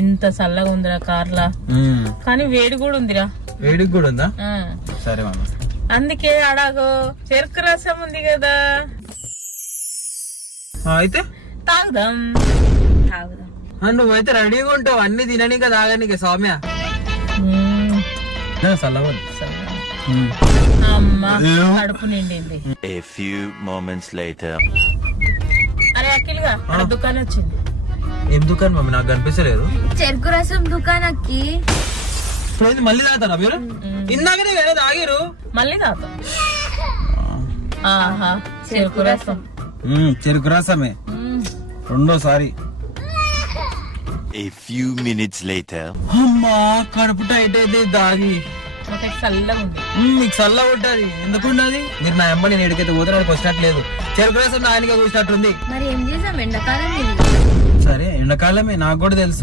ఎంత చల్లగా ఉందిరా కార్లా, కానీ వేడి కూడా ఉందిరా. వేడికి కూడా ఉందా? సరే మామ. అందుకే అడాగో చెరుకు రసం ఉంది కదా, అయితే తాగుదాం. నువ్వైతే రెడీగా ఉంటావు అన్ని తిననీక తాగనీక సౌమ్య. చల్లగా అమ్మా కడుపు నిండింది. A few moments later. అరే అఖిల్గా దుకాణం వచ్చింది. ఏం దుకాణం మమ్మీ? నాకు కనిపించలేదు. చెరుకు రసం దుకాణంకి మళ్ళీ తాగుతారా మీరు? ఇందాకనే కదా తాగిరు, మళ్ళీ తాగుతాం. ఆహా చెరుకు రసం. చెరుకు రసమే రెండోసారి. A few minutes later. అమ్మా కడుపు టైట్ అయితే తాగి. చల్లగా ఉంది. మీకు చల్లగా ఉంటది. ఎందుకు ఉండదు? మీరు నా అమ్మ నేను ఎడికైతే పోతే వచ్చినట్లేదు. చెరుకు రసం నాయనగా కూర్చున్నట్టుంది. మరి ఏం చేసాం? ఎండాకాలం. సరే ఎండాకాలమే, నాకు కూడా తెలుసు.